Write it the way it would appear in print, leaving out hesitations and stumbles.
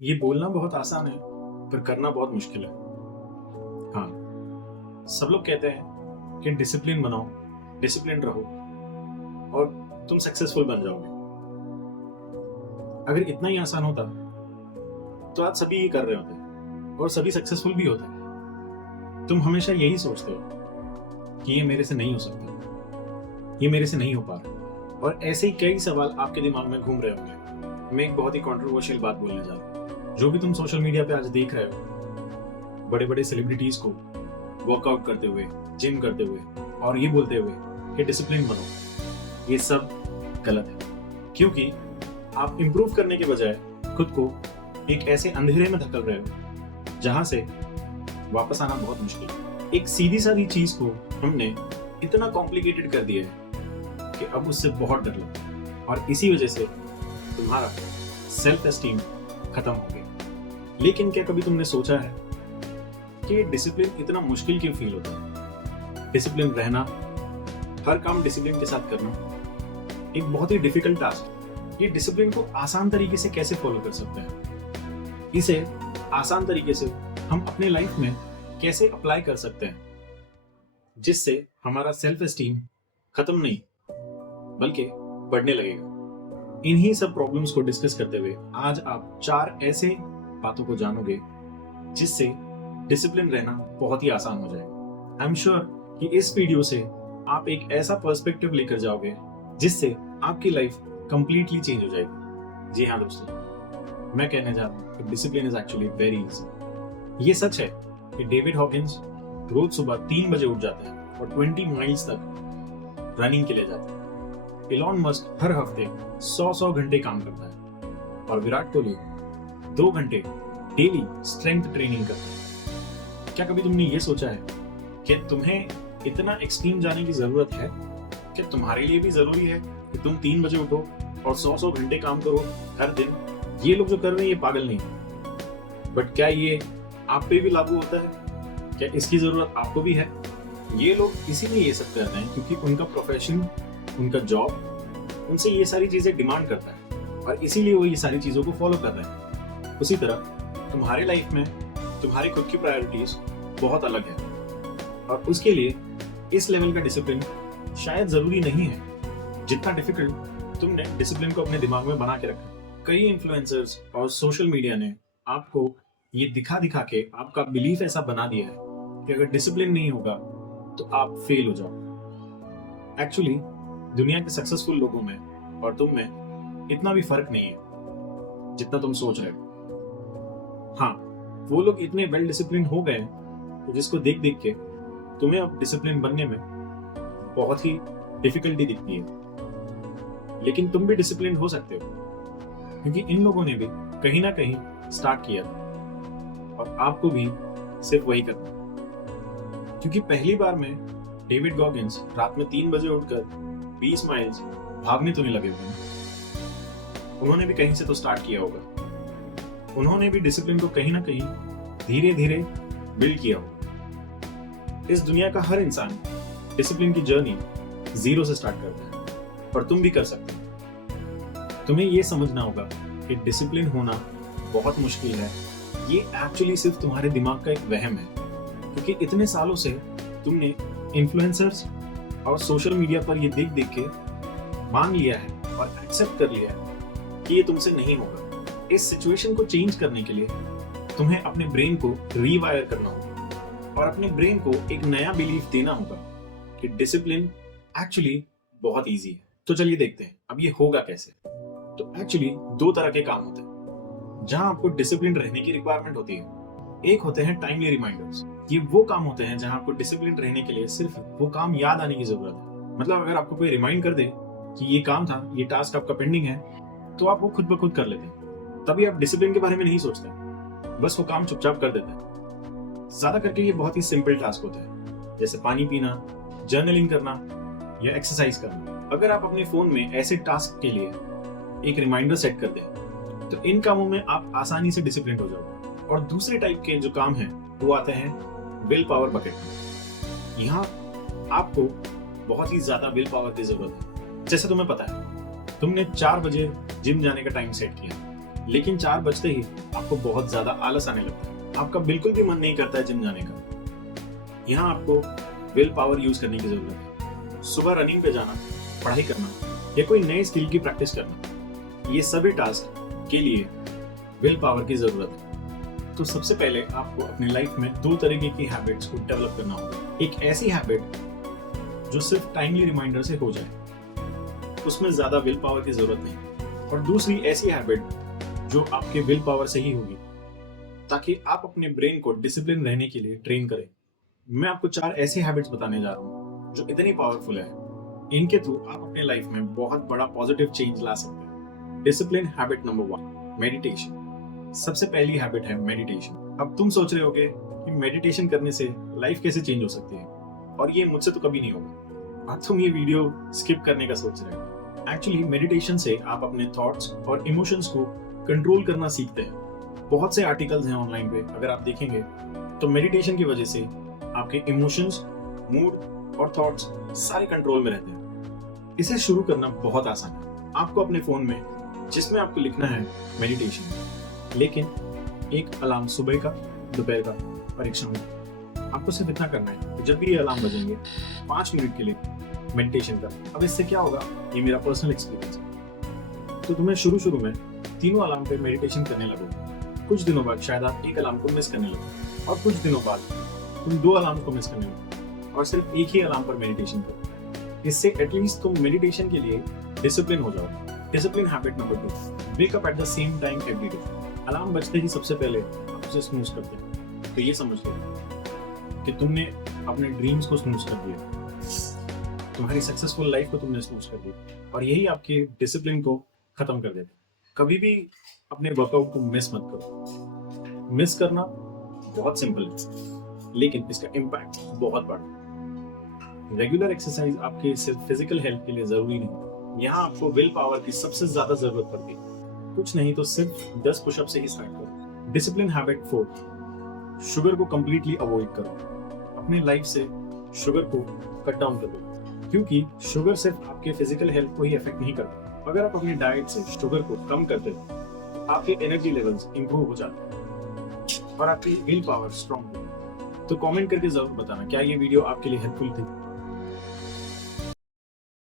ये बोलना बहुत आसान है, पर करना बहुत मुश्किल है। हाँ, सब लोग कहते हैं कि डिसिप्लिन बनाओ, डिसिप्लिन रहो और तुम सक्सेसफुल बन जाओगे। अगर इतना ही आसान होता, तो आज सभी ये कर रहे होते और सभी सक्सेसफुल भी होते। तुम हमेशा यही सोचते हो कि ये मेरे से नहीं हो सकता, ये मेरे से नहीं हो पा रहा, और ऐसे ही कई सवाल आपके दिमाग में घूम रहे होंगे। मैं एक बहुत ही कंट्रोवर्शियल बात बोलने जा रहा हूँ। जो भी तुम सोशल मीडिया पे आज देख रहे हो, बड़े बड़े सेलिब्रिटीज को वर्कआउट करते हुए, जिम करते हुए और ये बोलते हुए कि डिसिप्लिन बनो, ये सब गलत है। क्योंकि आप इंप्रूव करने के बजाय खुद को एक ऐसे अंधेरे में धकेल रहे हो जहां से वापस आना बहुत मुश्किल है। एक सीधी सादी चीज को हमने इतना कॉम्प्लिकेटेड कर दिया है कि अब उससे बहुत डर लगता है, और इसी वजह से तुम्हारा सेल्फ एस्टीम खत्म हो गया। लेकिन क्या कभी तुमने सोचा है कि डिसिप्लिन इतना मुश्किल क्यों फील होता है? डिसिप्लिन रहना, हर काम डिसिप्लिन के साथ करना एक बहुत ही डिफिकल्ट टास्क है। ये डिसिप्लिन को आसान तरीके से कैसे फॉलो कर सकते हैं? इसे आसान तरीके से हम अपने लाइफ में कैसे अप्लाई कर सकते हैं, जिससे हमारा सेल्फ एस्टीम खत्म नहीं बल्कि बढ़ने लगेगा। इन्हीं सब प्रॉब्लम्स को डिस्कस करते हुए आज आप 4 ऐसे बातों को जानोगे जिससे डिसिप्लिन रहना बहुत ही आसान हो जाएगा। आई एम श्योर कि इस वीडियो से आप एक ऐसा पर्सपेक्टिव लेकर जाओगे जिससे आपकी लाइफ कंप्लीटली चेंज हो जाएगी। जी हाँ दोस्तों, मैं कहने जा रहा हूँ कि discipline is actually very easy. ये सच है कि डेविड हॉकिंस रोज सुबह 3 बजे उठ जाता है और 20 माइल्स तक रनिंग के लिए जाता है। इलॉन मस्क हर हफ्ते 100 घंटे काम करता है, और विराट कोहली 2 घंटे डेली स्ट्रेंथ ट्रेनिंग करता है। क्या कभी तुमने ये सोचा है कि तुम्हें इतना एक्सट्रीम जाने की जरूरत है? क्या तुम्हारे लिए भी जरूरी है कि तुम 3 बजे उठो और 100 घंटे काम करो हर दिन? ये लोग जो कर रहे हैं ये पागल नहीं है, बट क्या ये आप पे भी लागू होता है? क्या इसकी जरूरत आपको भी है? ये लोग इसीलिए ये सब कर रहे हैं क्योंकि उनका प्रोफेशन, उनका जॉब उनसे ये सारी चीजें डिमांड करता है, और इसीलिए वो ये सारी चीजों को फॉलो कर रहे हैं। उसी तरह तुम्हारे लाइफ में तुम्हारी खुद की प्रायोरिटीज बहुत अलग है, और उसके लिए इस लेवल का डिसिप्लिन शायद जरूरी नहीं है जितना डिफिकल्ट तुमने डिसिप्लिन को अपने दिमाग में बना के रखा। कई इन्फ्लुएंसर्स और सोशल मीडिया ने आपको ये दिखा दिखा के आपका बिलीफ ऐसा बना दिया है कि अगर डिसिप्लिन नहीं होगा तो आप फेल हो जाओ। एक्चुअली दुनिया के सक्सेसफुल लोगों में और तुम में इतना भी फर्क नहीं है जितना तुम सोच रहे हो। हाँ, वो लोग इतने वेल डिसिप्लिन हो गए तो जिसको देख देख के तुम्हें अब डिसिप्लिन बनने में बहुत ही डिफिकल्टी दिखती है। लेकिन तुम भी डिसिप्लिन हो सकते हो, क्योंकि इन लोगों ने भी कहीं ना कहीं स्टार्ट किया था, और आपको भी सिर्फ वही करना है। क्योंकि पहली बार में डेविड गॉगिंस रात में 3 बजे उठकर 20 माइल्स भागने तो नहीं लगे हुए। उन्होंने भी कहीं से तो स्टार्ट किया होगा। उन्होंने भी डिसिप्लिन को कहीं ना कहीं धीरे धीरे बिल्ड किया होगा। इस दुनिया का हर इंसान डिसिप्लिन की जर्नी 0 से स्टार्ट करता है, और तुम भी कर सकते हो। तुम्हें यह समझना होगा कि डिसिप्लिन होना बहुत मुश्किल है। ये एक्चुअली सिर्फ तुम्हारे दिमाग का एक वहम है, क्योंकि इतने सालों से तुमने इन्फ्लुएंसर्स और सोशल मीडिया पर ये देख देख के मान लिया है और एक्सेप्ट कर लिया है कि ये तुमसे नहीं होगा। इस सिचुएशन को चेंज करने के लिए तुम्हें अपने ब्रेन को रीवायर करना होगा, और अपने ब्रेन को एक नया बिलीफ देना होगा कि डिसिप्लिन एक्चुअली बहुत इजी है। तो चलिए देखते हैं अब ये होगा कैसे। तो एक्चुअली 2 तरह के काम होते हैं जहां आपको डिसिप्लिन रहने की रिक्वायरमेंट होती है। एक होते हैं टाइमली रिमाइंडर्स। ये वो काम होते हैं जहां आपको डिसिप्लिन रहने के लिए सिर्फ वो काम याद आने की जरूरत है। मतलब अगर आपको कोई रिमाइंड कर दे कि ये काम था, ये टास्क आपका पेंडिंग है, तो आप वो खुद ब खुद कर लेते हैं। तभी आप डिसिप्लिन के बारे में नहीं सोचते, बस वो काम चुपचाप कर देते हैं। ज्यादा करके ये बहुत ही सिंपल टास्क होते हैं, जैसे पानी पीना, जर्नलिंग करना या एक्सरसाइज करना। अगर आप अपने फोन में ऐसे टास्क के लिए एक रिमाइंडर सेट कर दें तो इन कामों में आप आसानी से डिसिप्लिन हो जाओगे। और दूसरे टाइप के जो काम हैं वो आते हैं विल पावर बकेट में। यहाँ आपको बहुत ही ज्यादा विल पावर की जरूरत है। जैसे तुम्हें पता है तुमने 4 बजे जिम जाने का टाइम सेट किया, लेकिन 4 बजते ही आपको बहुत ज्यादा आलस आने लगता है, आपका बिल्कुल भी मन नहीं करता है जिम जाने का। यहाँ आपको विल पावर यूज करने की जरूरत है। सुबह रनिंग पे जाना, पढ़ाई करना या कोई नए स्किल की प्रैक्टिस करना, ये सभी टास्क के लिए विल पावर की जरूरत है। तो सबसे पहले आपको अपनी लाइफ में 2 तरीके की हैबिट्स को डेवलप करना होगा। एक ऐसी हैबिट जो सिर्फ टाइमली रिमाइंडर से हो जाए, उसमें ज्यादा विल पावर की जरूरत नहीं, और दूसरी ऐसी हैबिट जो आपके विल पावर से ही होगी, ताकि आप अपने ब्रेन को डिसिप्लिन रहने के लिए ट्रेन करें। मैं आपको 4 ऐसी हैबिट्स बताने जा रहा हूँ जो इतनी पावरफुल है, इनके थ्रू आप अपने लाइफ में बहुत बड़ा पॉजिटिव चेंज ला सकते हैं। Discipline habit number 1, meditation. सबसे पहली हैबिट है मेडिटेशन। अब तुम सोच रहे होगे कि मेडिटेशन करने से लाइफ कैसे चेंज हो सकती है, और ये मुझसे तो कभी नहीं होगा, और तुम ये वीडियो स्किप करने का सोच रहे हो। एक्चुअली मेडिटेशन से आप अपने थॉट्स और इमोशंस को कंट्रोल करना सीखते हैं। बहुत से आर्टिकल्स हैं ऑनलाइन पे, अगर आप देखेंगे तो मेडिटेशन की वजह से आपके इमोशंस, मूड और थॉट्स सारे कंट्रोल में रहते हैं। इसे शुरू करना बहुत आसान है। आपको अपने फोन में, जिसमें आपको लिखना है मेडिटेशन, लेकिन एक अलार्म सुबह का, दोपहर का और एक शाम का। आपको सिर्फ इतना करना है कि जब भी ये अलार्म बजेंगे 5 मिनट के लिए मेडिटेशन कर। अब इससे क्या होगा, ये मेरा पर्सनल एक्सपीरियंस है। तो तुम्हें शुरू में तीनों अलार्म पे मेडिटेशन करने लगोगे। कुछ दिनों बाद शायद आप एक अलार्म को मिस करने लगोगे, और कुछ दिनों बाद तुम 2 अलार्म को मिस करने लगोगे और सिर्फ एक ही अलार्म पर मेडिटेशन करो। इससे एटलीस्ट तुम मेडिटेशन के लिए डिसिप्लिन हो जाओगे। Discipline habit number 2, wake up at the same time every day. Alarm बजते ही सबसे पहले आप उसे स्नूज करते हैं, तो ये समझ लो कि तुमने अपने ड्रीम्स को स्नूज कर दिया, तुम्हारी सक्सेसफुल लाइफ को तुमने स्नूज कर दिया, और यही आपके डिसिप्लिन को खत्म कर देता। कभी भी अपने वर्कआउट को मिस मत करो। मिस करना बहुत सिंपल है, लेकिन इसका इम्पैक्ट बहुत बड़ा है। रेगुलर एक्सरसाइज आपके सिर्फ फिजिकल हेल्थ के लिए जरूरी नहीं, यहाँ आपको विल पावर की सबसे ज्यादा जरूरत पड़ती है। कुछ नहीं तो सिर्फ 10 पुशअप से ही स्टार्ट करो। डिसिप्लिन हैबिट 4, शुगर को कंप्लीटली अवॉइड करो। अपनी लाइफ से शुगर को कट डाउन करो, क्योंकि शुगर सिर्फ आपके फिजिकल हेल्थ को ही अफेक्ट नहीं करता। अगर आप अपनी डाइट से शुगर को कम करते हैं, आपके एनर्जी लेवल्स इंप्रूव हो जाते हैं और आपकी विल पावर स्ट्रॉन्ग होगी। तो कमेंट करके जरूर बताना क्या ये वीडियो आपके लिए हेल्पफुल थी।